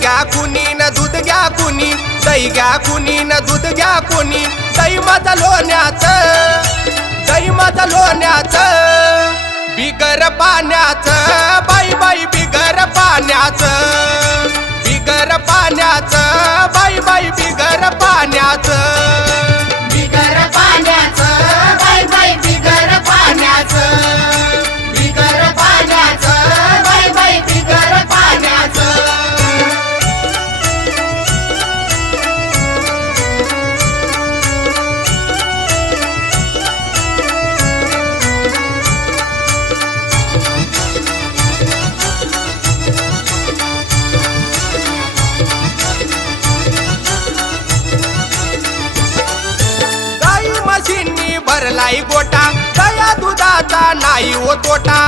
घ्या कुणी न दूध घ्या कुणी, दही घ्या कुणी न दूध घ्या कुणी, दही माझं लोण्याचं, दही माझं लोण्याचं, बिगर पाण्याचं, बाई बाई बिगर पाण्याचं, बिगर पाण्याचं, बाई बाई बिगर पाण्याचं, बिगर पाण्याचं, बाई बाई बिगर पाण्याचं, बिगर पाण्याचं, बाई बाई बिगर पाण्याचं. गाई म्हशींनी भरलाई गोटा, दया दुधाचा नाही ओ तोटा.